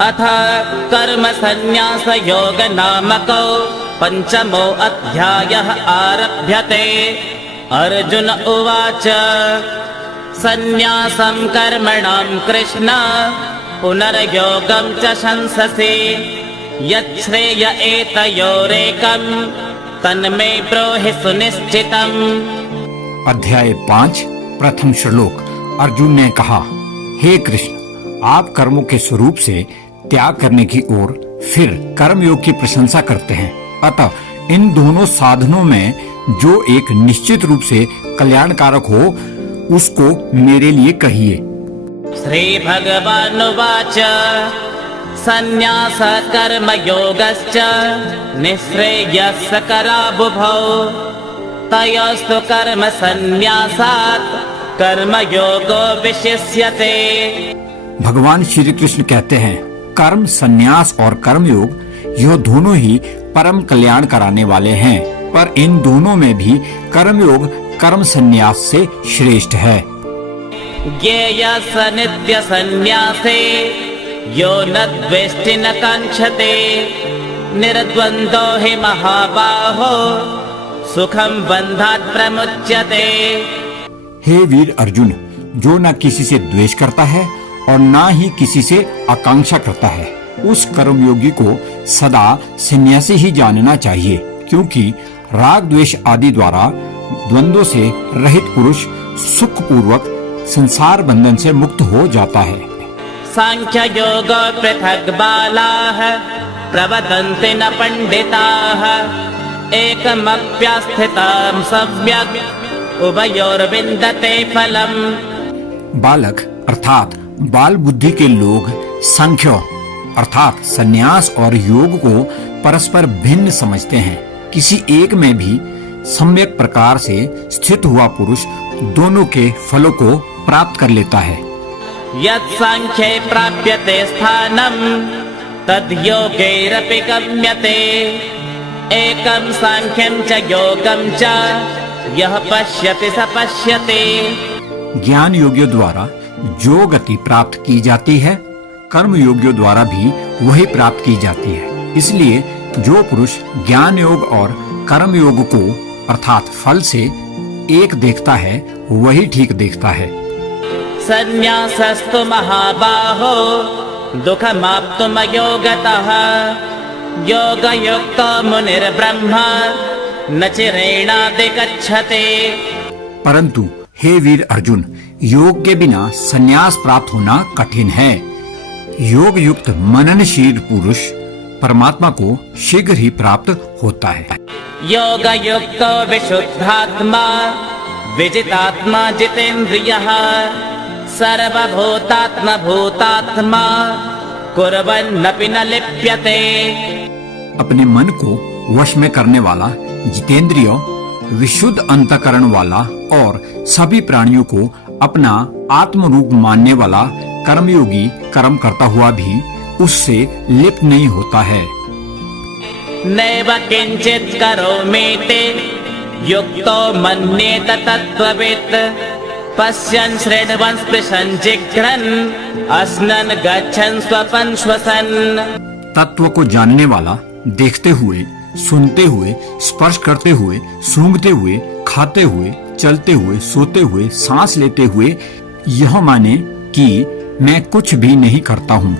अथ कर्म संन्यास योग नामको पंचमो अध्यायः आरभ्यते। अर्जुन उवाच संन्यासं कर्मणां कृष्ण पुनर्योगं च शंससि यच्छ्रेय एतयोरेकं तन्मे ब्रूहि सुनिश्चितम्। अध्याय 5 प्रथम श्लोक। अर्जुन ने कहा, हे कृष्ण, आप कर्मों के स्वरूप से त्याग करने की ओर फिर कर्मयोग की प्रशंसा करते हैं। अतः इन दोनों साधनों में जो एक निश्चित रूप से कल्याणकारक हो उसको मेरे लिए कहिए। श्री भगवानुवाच संन्यास कर्म योगश्च निःश्रेयस्य करावुभौ तयोस्तु कर्म संन्यासात् कर्म योगो विशिष्यते। भगवान श्री कृष्ण कहते हैं, कर्म संन्यास और कर्मयोग यह दोनों ही परम कल्याण कराने वाले हैं, पर इन दोनों में भी कर्मयोग कर्म संन्यास से श्रेष्ठ है। ज्ञेय स नित्य संन्यासे यो न द्वेष्टि न कांक्षते निर्द्वन्द्वो हि महाबाहो सुखम बंधात् प्रमुच्यते। हे वीर अर्जुन, जो न किसी से द्वेष करता है और न ही किसी से आकांक्षा करता है, उस कर्मयोगी को सदा सन्यासी ही जानना चाहिए, क्योंकि राग द्वेष आदि द्वारा द्वंद्वों से रहित पुरुष सुख पूर्वक संसार बंधन से मुक्त हो जाता है। सांख्य योग पृथक बालाः प्रवदन्ति न पंडिताः एकमप्यास्थितं सम्यक् उभयोर्विन्दते फलम्। बालक अर्थात बाल बुद्धि के लोग सांख्य अर्थात संन्यास और योग को परस्पर भिन्न समझते हैं। किसी एक में भी सम्यक प्रकार से स्थित हुआ पुरुष दोनों के फलों को प्राप्त कर लेता है। यत् सांख्ये प्राप्यते स्थानं तद् योगैरपि गम्यते एकं सांख्यं च योगं च यः पश्यति स पश्यति। ज्ञान योगियों द्वारा जो गति प्राप्त की जाती है, कर्म योगियों द्वारा भी वही प्राप्त की जाती है। इसलिए जो पुरुष ज्ञान योग और कर्म योग को अर्थात फल से एक देखता है, वही ठीक देखता है। संन्यासस्तु महाबाहो दुःखमाप्तुमयोगतः योगयुक्तो मुनिर्ब्रह्मा न चिरेणाधिगच्छते। परंतु हे वीर अर्जुन, योग के बिना संन्यास प्राप्त होना कठिन है। योग युक्त मननशील पुरुष परमात्मा को शीघ्र ही प्राप्त होता है। योग युक्तो विशुद्धात्मा विजितात्मा जितेन्द्रियः सर्वभूतात्मा भूतात्मा कुर्वन्नपि न लिप्यते। अपने मन को वश में करने वाला, जितेंद्रिय, विशुद्ध अंतकरण वाला और सभी प्राणियों को अपना आत्म रूप मानने वाला कर्मयोगी कर्म करता हुआ भी उससे लिप्त नहीं होता है। नैव किंचित् करोमीति युक्तो मन्येत तत्त्ववित् पश्यन् शृण्वन् स्पृशन् जिघ्रन् अस्नन् गच्छन् स्वपन् श्वसन्। तत्व को जानने वाला देखते हुए, सुनते हुए, स्पर्श करते हुए, सूंघते हुए, खाते हुए, चलते हुए, सोते हुए, सांस लेते हुए यह माने कि मैं कुछ भी नहीं करता हूँ।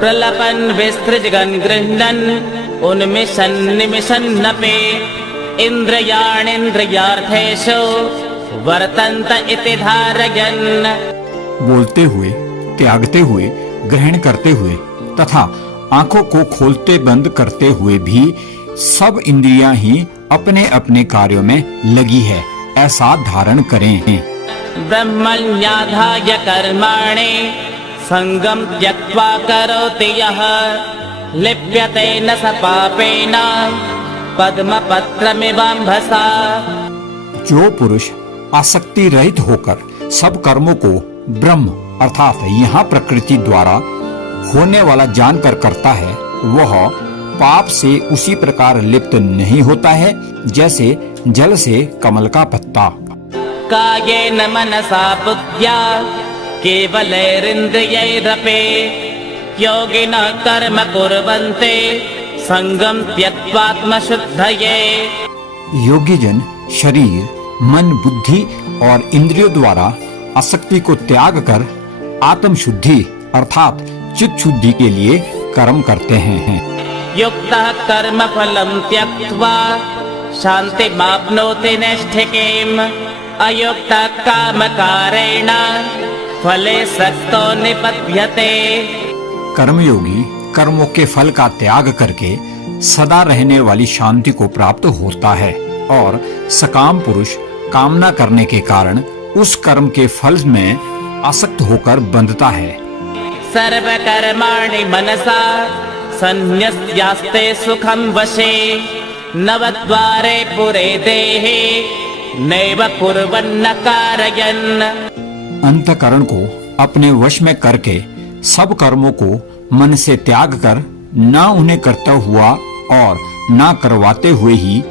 प्रलपन् विसृजन् गृह्णन् उन्मिषन् निमिषन्नपि इन्द्रियाणीन्द्रियार्थेषु वर्तन्त इति धारयन्। बोलते हुए, त्यागते हुए, ग्रहण करते हुए तथा आंखों को खोलते बंद करते हुए भी सब इंद्रियां ही अपने अपने कार्यों में लगी है, ऐसा धारण करें। ब्रह्मण्याधाय कर्माणि संगम त्यक्त्वा करोति यः लिप्यते न स पापेन पद्मपत्रमिवाम्भसा। जो पुरुष आसक्ति रहित होकर सब कर्मों को ब्रह्म अर्थात यहाँ प्रकृति द्वारा होने वाला जानकर करता है, वह पाप से उसी प्रकार लिप्त नहीं होता है जैसे जल से कमल का पत्ता। कायेन मनसा बुद्ध्या केवलैरिन्द्रियैरपि योगिनः कर्म कुर्वन्ते संगम त्यक्त्वात्मशुद्धये। योगी जन शरीर, मन, बुद्धि और इंद्रियों द्वारा आसक्ति को त्याग कर आत्म शुद्धि अर्थात चित्त शुद्धि के लिए कर्म करते हैं। युक्तः कर्म फलं त्यक्त्वा शान्तिमाप्नोति नैष्ठिकीम्। अयुक्तः कामकारेण फले सक्तो निबध्यते। कर्मयोगी कर्मों के फल का त्याग करके सदा रहने वाली शांति को प्राप्त होता है और सकाम पुरुष कामना करने के कारण उस कर्म के फल में आसक्त होकर बंधता है। सर्वकर्माणि मनसा सन्न्यस्यास्ते सुखं वशे नवद्वारे पुरे देहे नैव कुर्वन्न कारयन्। अंतःकरण को अपने वश में करके सब कर्मों को मन से त्याग कर ना उन्हें करता हुआ और ना करवाते हुए ही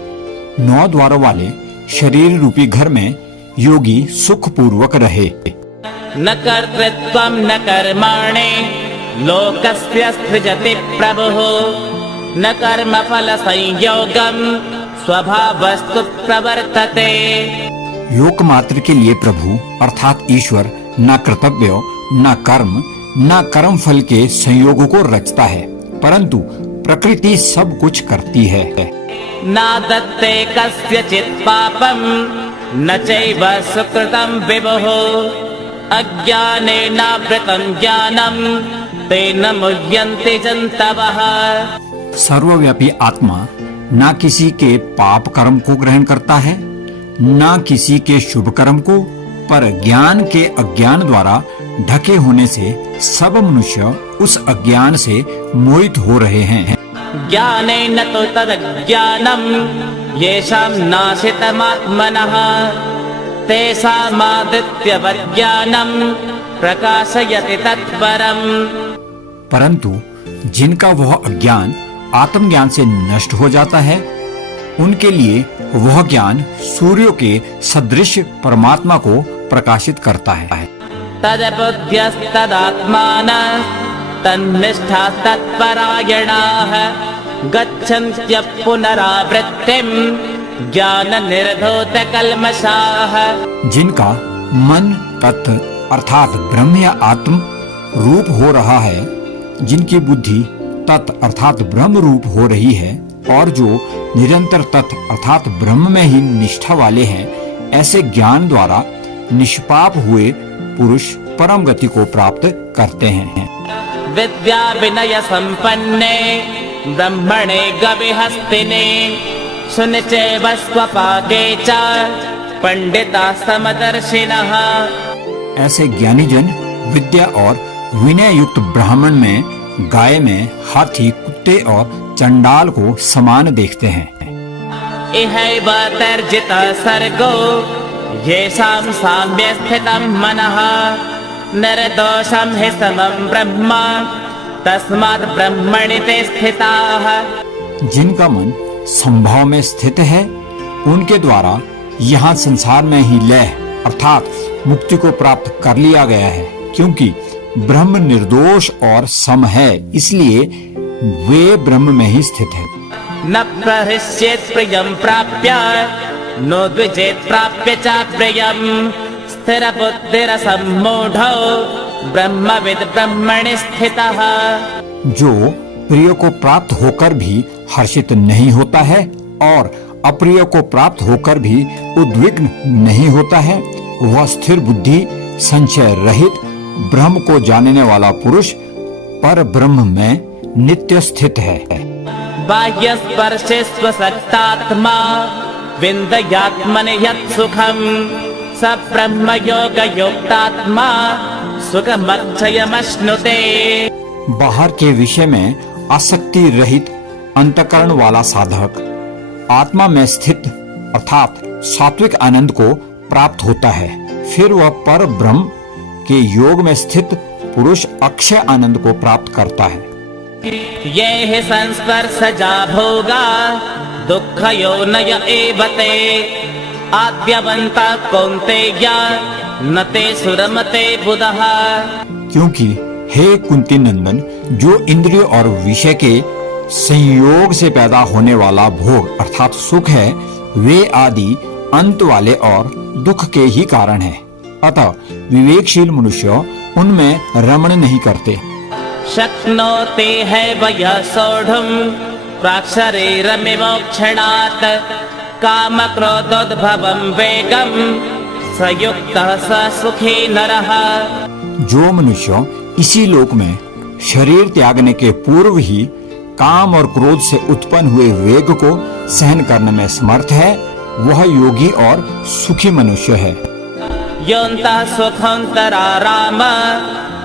9 द्वारों वाले शरीर रूपी घर में योगी सुख पूर्वक रहे। न कर्तृत्वं न कर्माणि लोकस्य सृजति प्रभुः न कर्मफल संयोगं स्वभावस्तु प्रवर्तते। योग मात्र के लिए प्रभु अर्थात ईश्वर न कर्तव्य न कर्म न कर्म फल के संयोग को रचता है, परंतु प्रकृति सब कुछ करती है। न दत्ते कस्यचित् पापं न चैव सुकृतं विभुः अज्ञानेनावृतं ज्ञानं तेन मुह्यन्ति जन्तवः। सर्वव्यापी आत्मा ना किसी के पाप कर्म को ग्रहण करता है ना किसी के शुभ कर्म को, पर ज्ञान के अज्ञान द्वारा ढके होने से सब मनुष्य उस अज्ञान से मोहित हो रहे हैं। ज्ञानेन तु तदज्ञानं येषां नाशितमात्मनः तेषामादित्यवत् ज्ञानं प्रकाशयति तत्परम्। परंतु जिनका वह अज्ञान आत्मज्ञान से नष्ट हो जाता है उनके लिए वह ज्ञान सूर्य के सदृश परमात्मा को प्रकाशित करता है। तद्बुद्ध्यस्तदात्मानः तन्निष्ठाः तत्परायणाः गच्छन्त्यः पुनरावृत्तिम् ज्ञाननिर्धूतकल्मषाः। जिनका मन तत्व अर्थात ब्रह्म या आत्म रूप हो रहा है, जिनकी बुद्धि तत् अर्थात ब्रह्म रूप हो रही है और जो निरंतर तत् अर्थात ब्रह्म में ही निष्ठा वाले हैं, ऐसे ज्ञान द्वारा निष्पाप हुए पुरुष परम गति को प्राप्त करते हैं। विद्या विनय संपन्ने ब्रह्मणे गविहस्तिने सुनिचैव स्वपाके च पंडिता समदर्शिनः। ऐसे ज्ञानी जन विद्या और विनय युक्त ब्राह्मण में गाय में हाथी, कुत्ते और चंडाल को समान देखते हैं। इहैव तर्जितः सर्गो येषां साम्ये स्थितं मनः निर्दोषं हि समं ब्रह्म तस्मात् ब्रह्मणि ते स्थिताः। जिनका मन संभाव में स्थित है उनके द्वारा यहाँ संसार में ही लय अर्थात मुक्ति को प्राप्त कर लिया गया है, क्योंकि ब्रह्म निर्दोष और सम है, इसलिए वे ब्रह्म में ही स्थित है। न प्रहृष्येत् प्रियं प्राप्य नो द्विजेत् प्राप्य च प्रियं स्थिरबुद्धिरसम्मूढो ब्रह्मविद् ब्रह्मणि स्थितः। जो प्रिय को प्राप्त होकर भी हर्षित नहीं होता है और अप्रिय को प्राप्त होकर भी उद्विग्न नहीं होता है, वह स्थिर बुद्धि संशय रहित ब्रह्म को जानने वाला पुरुष पर ब्रह्म में नित्य स्थित है। बाह्य स्पर्शे स्वसक्तात्मा विन्दयात्मनि यत् सुखं स ब्रह्म योग युक्तात्मा सुखमक्षयमश्नुते। बाहर के विषय में आसक्ति रहित अंतकरण वाला साधक आत्मा में स्थित अर्थात सात्विक आनंद को प्राप्त होता है, फिर वह पर ब्रह्म के योग में स्थित पुरुष अक्षय आनंद को प्राप्त करता है। ये हि संस्पर्शजा भोगा दुःखयोनय एव ते आद्यवन्तः कौन्तेय न ते सुरमते बुधः। क्योंकि हे कुंती नंदन, जो इंद्रिय और विषय के संयोग से पैदा होने वाला भोग अर्थात सुख है, वे आदि अंत वाले और दुख के ही कारण है। अतः विवेकशील मनुष्य उनमें रमण नहीं करते। शक्नोति हैवयः सोढुम् प्राक्शरीरमिमोक्षणात् कामक्रोधोद्भवं वेगं स युक्तः स सुखी नरः। जो मनुष्य इसी लोक में शरीर त्यागने के पूर्व ही काम और क्रोध से उत्पन्न हुए वेग को सहन करने में समर्थ है, वह योगी और सुखी मनुष्य है। योऽन्तः सुखोऽन्तराराम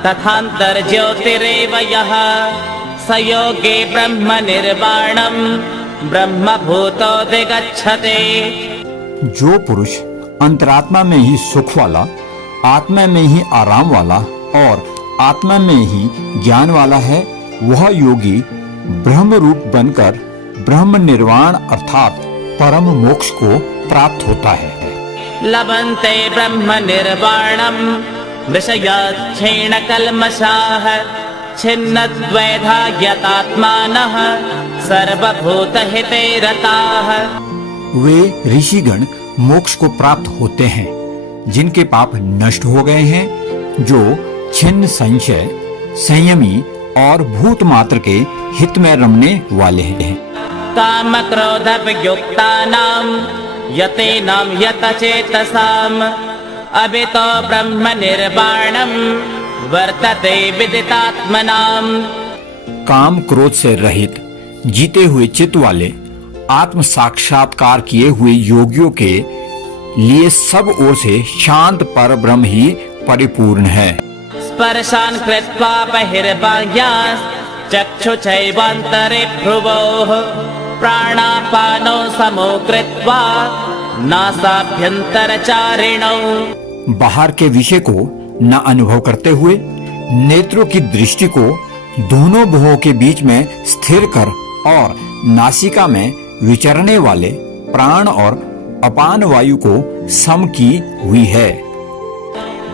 तथान्तर्ज्योतिरेव यः स योगी ब्रह्म निर्वाणं ब्रह्मभूतोऽधिगच्छति। जो पुरुष अंतरात्मा में ही सुख वाला, आत्मा में ही आराम वाला और आत्मा में ही ज्ञान वाला है, वह योगी ब्रह्म रूप बनकर ब्रह्म निर्वाण अर्थात परम मोक्ष को प्राप्त होता है। लभन्ते ब्रह्म निर्वाणं ऋषयः कल्मषाः छिन्नद्वैधा यतात्मानः सर्वभूतहिते रताः। वे ऋषिगण मोक्ष को प्राप्त होते हैं जिनके पाप नष्ट हो गए हैं, जो छिन्न संशय, संयमी और भूत मात्र के हित में रमने वाले हैं। काम क्रोध वियुक्तानां यतेनां यतचेतसाम् अभितो ब्रह्म निर्वाणं वर्तते विदितात्मनां। काम क्रोध से रहित जीते हुए चित्त वाले आत्म साक्षात्कार किए हुए योगियों के लिए सब ओर से शांत पर ब्रह्म ही परिपूर्ण है। स्पर्शान् कृत्वा बहिर्बाह्यात् चक्षुचैवान्तरे भ्रुवोः प्राणापानो समो कृत्वा नासाभ्यन्तरचारिणौ। बाहर के विषय को न अनुभव करते हुए नेत्रों की दृष्टि को दोनों भुवों के बीच में स्थिर कर और नासिका में विचरने वाले प्राण और अपान वायु को सम की हुई है।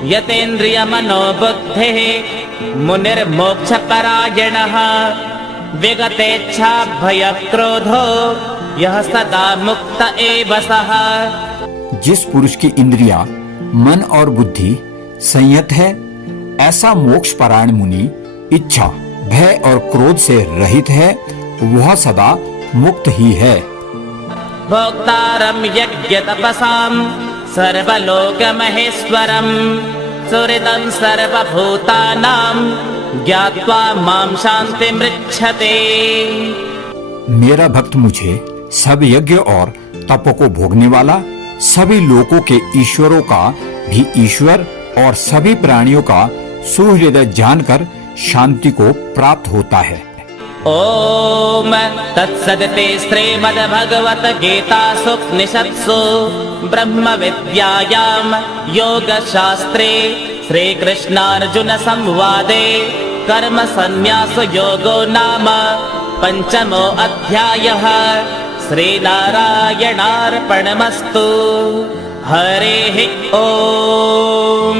यतेन्द्रिय मनोबुद्धिः मुनिर्मोक्षपरायणः विगतेच्छा भयक्रोधो यः सदा मुक्त एव सः। जिस पुरुष की इंद्रिया, मन और बुद्धि संयत है, ऐसा मोक्ष परायण मुनि इच्छा, भय और क्रोध से रहित है, वह सदा मुक्त ही है। भोक्तारं यज्ञतपसां सर्वलोकमहेश्वरं सुहृदं सर्वभूतानां ज्ञात्वा मां शान्तिमृच्छते। मेरा भक्त मुझे सब यज्ञ और तपों को भोगने वाला, सभी लोकों के ईश्वरों का भी ईश्वर और सभी प्राणियों का सुहृदय जानकर शांति को प्राप्त होता है। ओम तत्सदिति श्रीमद्भगवद्गीतासूपनिषत्सु ब्रह्म विद्यायां योगशास्त्रे श्रीकृष्णार्जुन संवादे कर्म संन्यास योगो नाम पंचमो अध्यायः। श्रीनारायणार्पणमस्तु। हरिः ओम।